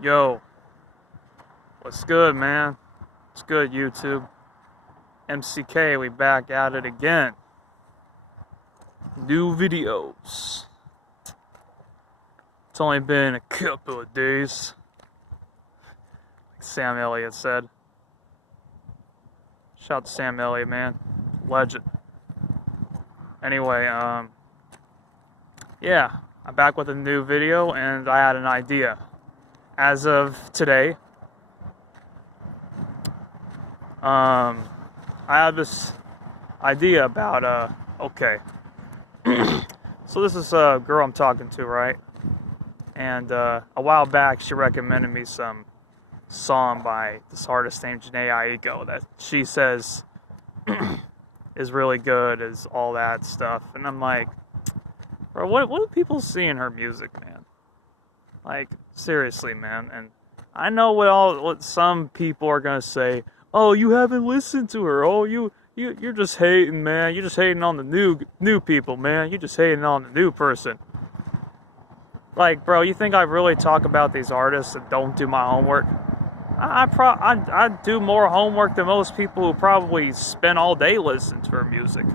Yo, what's good, man? What's good, YouTube? MCK, we back at it again. New videos. It's only been a couple of days, like Sam Elliott said. Shout out to Sam Elliott, man. Legend. Anyway, yeah, I'm back with a new video, and I had an idea. As of today, I had this idea about, okay. So this is a girl I'm talking to, right? And a while back, she recommended me some song by this artist named Jhene Aiko that she says is really good, is all that stuff. And I'm like, bro, what do people see in her music, man? Like, seriously, man. And I know what some people are gonna say. Oh, you haven't listened to her. Oh, you're just hating, man. You're just hating on the new people, man. You're just hating on the new person. Like, bro, you think I really talk about these artists and don't do my homework? I do more homework than most people who probably spend all day listening to her music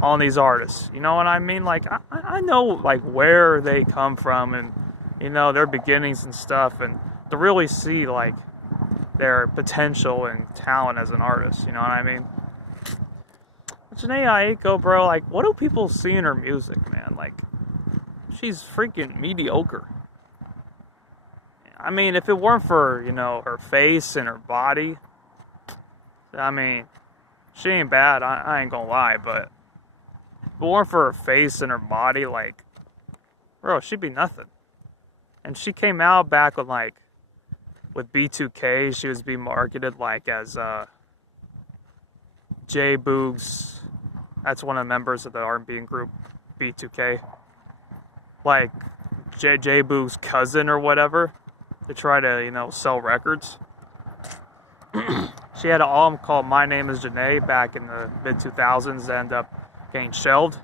on these artists. You know what I mean? Like, I know, like, where they come from and, you know, their beginnings and stuff, and to really see, like, their potential and talent as an artist. You know what I mean? Jhene Aiko, bro, like, what do people see in her music, man? Like, she's freaking mediocre. I mean, if it weren't for, you know, her face and her body, I mean, she ain't bad, I ain't gonna lie, but if it weren't for her face and her body, like, bro, she'd be nothing. And she came out back with, like, with B2K, she was being marketed, like, as, J Boog's, that's one of the members of the R&B group, B2K. Like, J Boog's cousin or whatever, to try to, you know, sell records. She had an album called My Name is Jhene back in the mid-2000s that ended up getting shelved.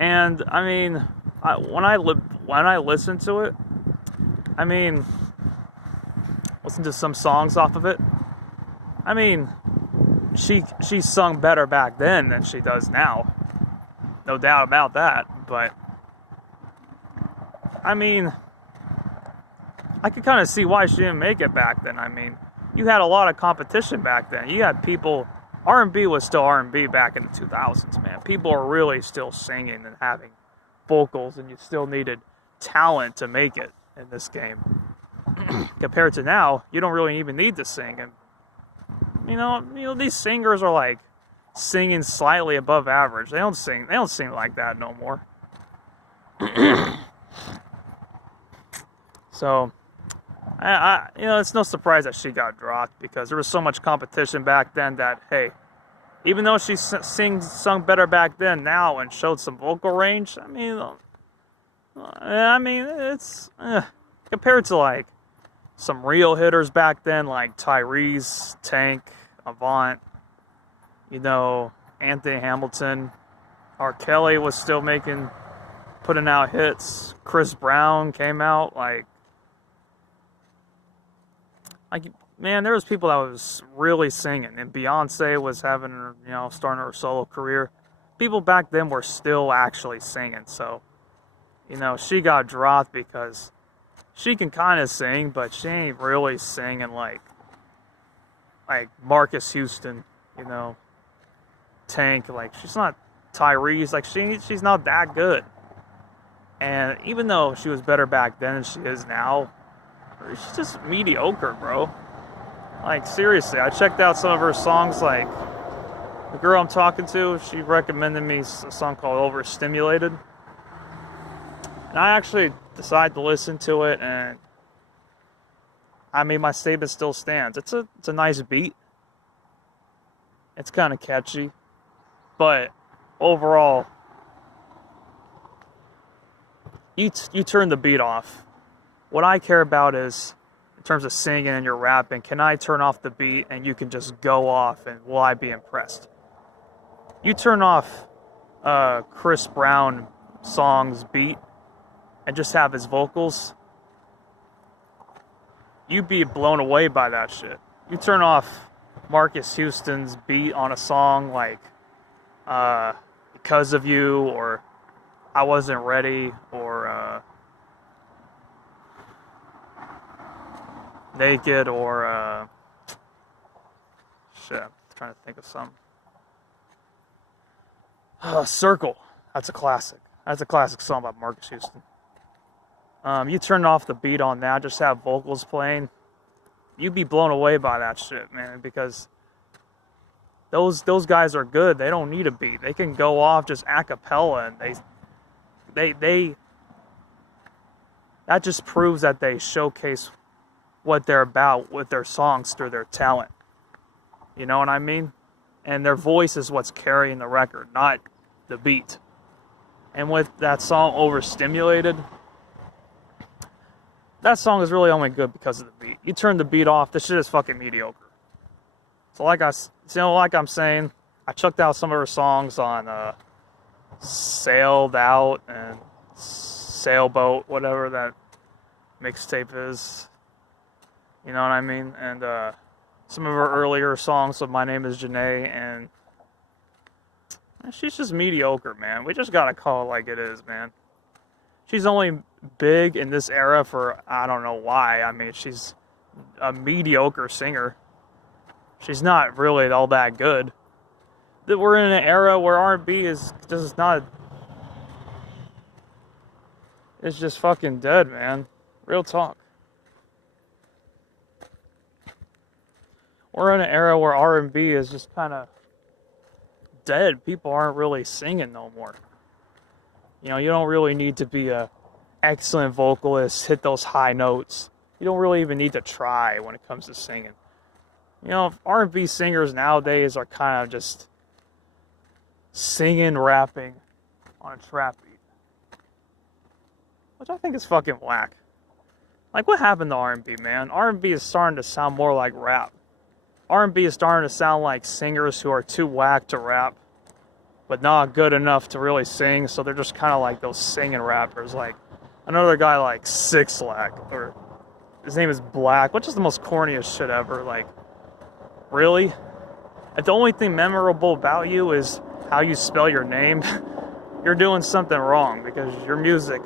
And, I mean, when I listened to it, I mean, listen to some songs off of it, I mean, she sung better back then than she does now. No doubt about that, but I mean, I could kind of see why she didn't make it back then. I mean, you had a lot of competition back then. You had people, R&B was still R&B back in the 2000s, man. People are really still singing and having vocals, and you still needed talent to make it in this game. Compared to now, you don't really even need to sing. And you know, these singers are like singing slightly above average. They don't sing like that no more. So, you know, it's no surprise that she got dropped because there was so much competition back then that, hey, even though she sung better back then now and showed some vocal range, I mean, it's compared to like some real hitters back then, like Tyrese, Tank, Avant, you know, Anthony Hamilton, R. Kelly was still putting out hits. Chris Brown came out, like, man, there was people that was really singing, and Beyonce was having her, you know, starting her solo career. People back then were still actually singing, so, you know, she got dropped because she can kind of sing, but she ain't really singing like Marcus Houston, you know, Tank. Like, she's not Tyrese. Like, she's not that good. And even though she was better back then than she is now, she's just mediocre, bro. Like, seriously, I checked out some of her songs. Like, the girl I'm talking to, she recommended me a song called Overstimulated. And I actually decided to listen to it, and I mean, my statement still stands. It's a nice beat. It's kind of catchy, but overall, you turn the beat off. What I care about is, in terms of singing and your rapping, can I turn off the beat and you can just go off, and will I be impressed? You turn off Chris Brown song's beat and just have his vocals, you'd be blown away by that shit. You turn off Marcus Houston's beat on a song like Because of You, or I Wasn't Ready, or Naked, or shit, I'm trying to think of something. Circle. That's a classic. That's a classic song by Marcus Houston. You turn off the beat on that, just have vocals playing, you'd be blown away by that shit, man, because those guys are good. They don't need a beat. They can go off just a cappella, and they that just proves that they showcase what they're about with their songs through their talent. You know what I mean? And their voice is what's carrying the record, not the beat. And with that song Overstimulated, that song is really only good because of the beat. You turn the beat off, this shit is fucking mediocre. So like I'm saying, I checked out some of her songs on Sailed Out and Sailboat, whatever that mixtape is. You know what I mean? And some of her earlier songs of My Name is Jhene, and she's just mediocre, man. We just gotta call it like it is, man. She's only big in this era for, I don't know why. I mean, she's a mediocre singer. She's not really all that good. We're in an era where R&B is just not... It's just fucking dead, man. Real talk. We're in an era where R&B is just kind of dead. People aren't really singing no more. You know, you don't really need to be a excellent vocalist, hit those high notes. You don't really even need to try when it comes to singing. You know, R&B singers nowadays are kind of just singing, rapping on a trap beat, which I think is fucking whack. Like, what happened to R&B, man? R&B is starting to sound more like rap. R&B is starting to sound like singers who are too whack to rap, but not good enough to really sing, so they're just kind of like those singing rappers. Like another guy like Six Lack, or his name is Black, which is the most corniest shit ever. Like, really? If the only thing memorable about you is how you spell your name, you're doing something wrong, because your music,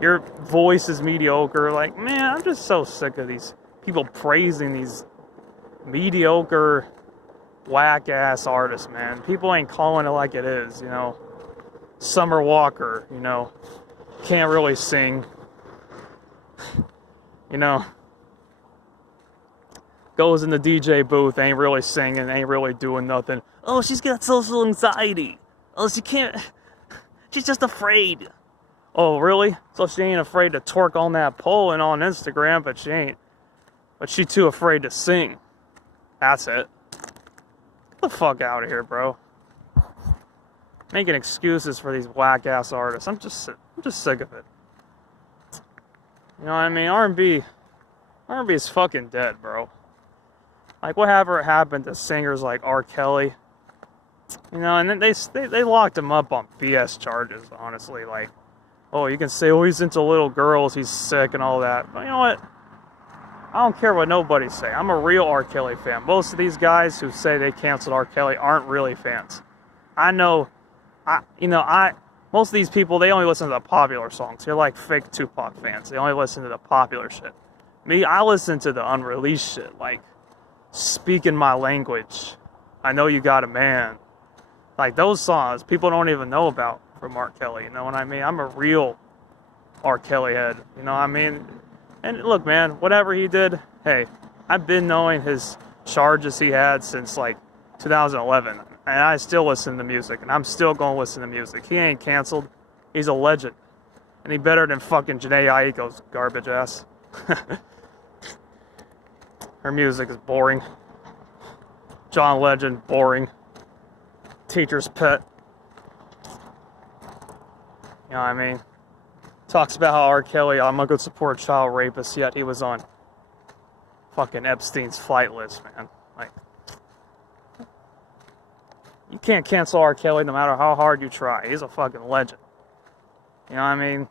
your voice is mediocre. Like, man, I'm just so sick of these people praising these mediocre, whack-ass artists, man. People ain't calling it like it is, you know. Summer Walker, you know, can't really sing. You know, goes in the DJ booth, ain't really singing, ain't really doing nothing. Oh, she's got social anxiety. Oh, she's just afraid. Oh, really? So she ain't afraid to twerk on that pole and on Instagram, but she's too afraid to sing. That's it. Get the fuck out of here, bro. Making excuses for these whack-ass artists. I'm just sick of it. You know what I mean? R&B is fucking dead, bro. Like, whatever happened to singers like R. Kelly? You know, and then they locked him up on BS charges, honestly. Like, oh, you can say, oh, he's into little girls, he's sick and all that. But you know what? I don't care what nobody say. I'm a real R. Kelly fan. Most of these guys who say they canceled R. Kelly aren't really fans. I know, most of these people, they only listen to the popular songs. They're like fake Tupac fans. They only listen to the popular shit. Me, I listen to the unreleased shit, like Speaking My Language, I Know You Got a Man. Like, those songs people don't even know about from R. Kelly, you know what I mean? I'm a real R. Kelly head, you know what I mean? And look, man, whatever he did, hey, I've been knowing his charges he had since like 2011, and I still listen to music, and I'm still going to listen to music. He ain't canceled. He's a legend. And he better than fucking Jhene Aiko's garbage ass. Her music is boring. John Legend, boring. Teacher's pet. You know what I mean? Talks about how R. Kelly, I'm a good support child rapist, yet he was on fucking Epstein's flight list, man. Like, you can't cancel R. Kelly no matter how hard you try. He's a fucking legend. You know what I mean?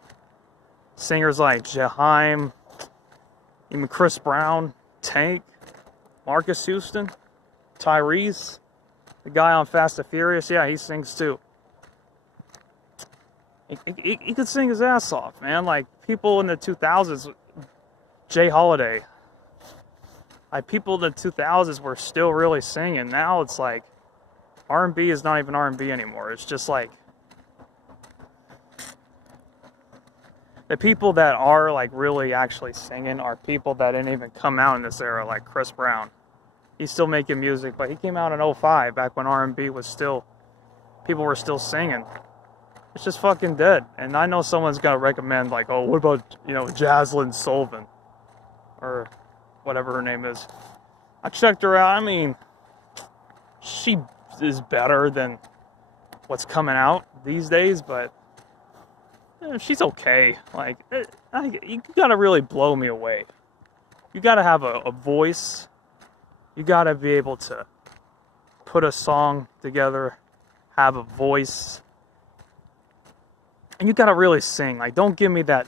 Singers like Jaheim, Even Chris Brown, Tank, Marcus Houston, Tyrese, the guy on Fast and Furious, yeah, he sings too. He could sing his ass off, man. Like, people in the 2000s, Jay Holiday. Like, people in the 2000s were still really singing. Now it's like, R&B is not even R&B anymore. It's just like, the people that are like really actually singing are people that didn't even come out in this era, like Chris Brown. He's still making music, but he came out in 2005, back when R&B was still, people were still singing. It's just fucking dead. And I know someone's gonna recommend, like, oh, what about, Jaslyn Sullivan? Or whatever her name is. I checked her out. I mean, she is better than what's coming out these days, but she's okay. Like, you gotta really blow me away. You gotta have a voice. You gotta be able to put a song together, have a voice, and you gotta really sing. Like, don't give me that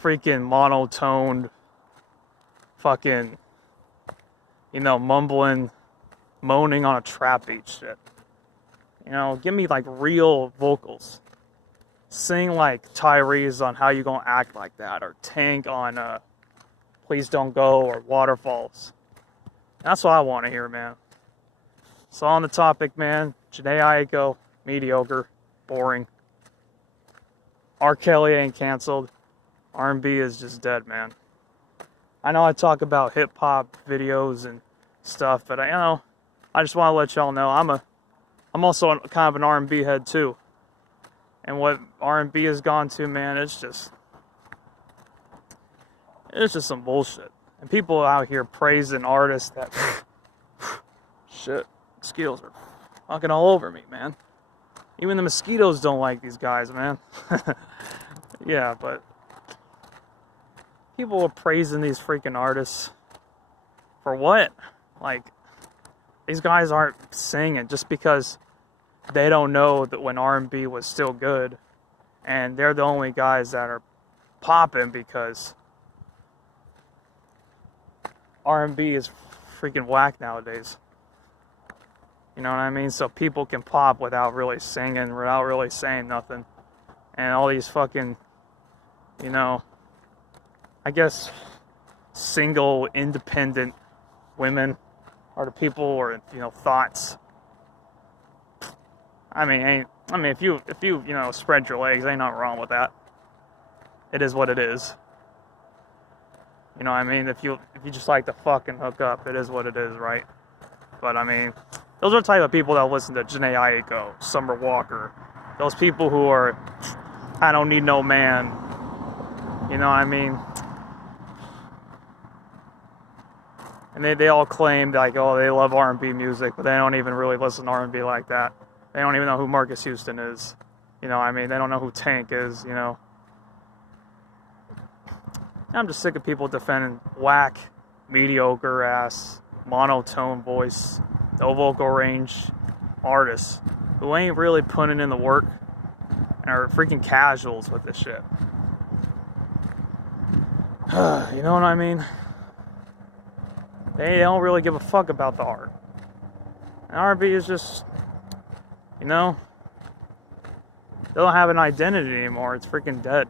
freaking monotoned, fucking, mumbling, moaning on a trap beat shit. Give me like real vocals. Sing like Tyrese on How You Gonna Act Like That, or Tank on Please Don't Go, or Waterfalls. That's what I want to hear, man. So on the topic, man, Jhene Aiko, mediocre, boring. R. Kelly ain't canceled. R&B is just dead, man. I know I talk about hip-hop videos and stuff, but I just want to let y'all know I'm also kind of an R&B head too. And what R&B has gone to, man, it's just some bullshit. And people out here praising artists that, shit, mosquitoes are fucking all over me, man. Even the mosquitoes don't like these guys, man. Yeah, but people are praising these freaking artists for what? Like, these guys aren't singing just because they don't know that when R&B was still good, and they're the only guys that are popping because R&B is freaking whack nowadays. You know what I mean? So people can pop without really singing, without really saying nothing. And all these fucking, I guess, single, independent women are the people, or, thoughts. I mean, if you spread your legs, ain't nothing wrong with that. It is what it is. You know what I mean? If you just like to fucking hook up, it is what it is, right? But I mean, those are the type of people that listen to Jhene Aiko, Summer Walker. Those people who are, I don't need no man. You know what I mean? And they all claim like, oh, they love R&B music, but they don't even really listen to R&B like that. They don't even know who Marcus Houston is. You know what I mean? They don't know who Tank is, I'm just sick of people defending whack, mediocre ass, monotone voice, no vocal range artists who ain't really putting in the work and are freaking casuals with this shit. You know what I mean? They don't really give a fuck about the art. And R&B is just, they don't have an identity anymore. It's freaking dead.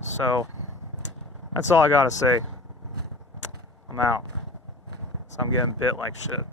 So, that's all I gotta say. I'm out. So I'm getting bit like shit.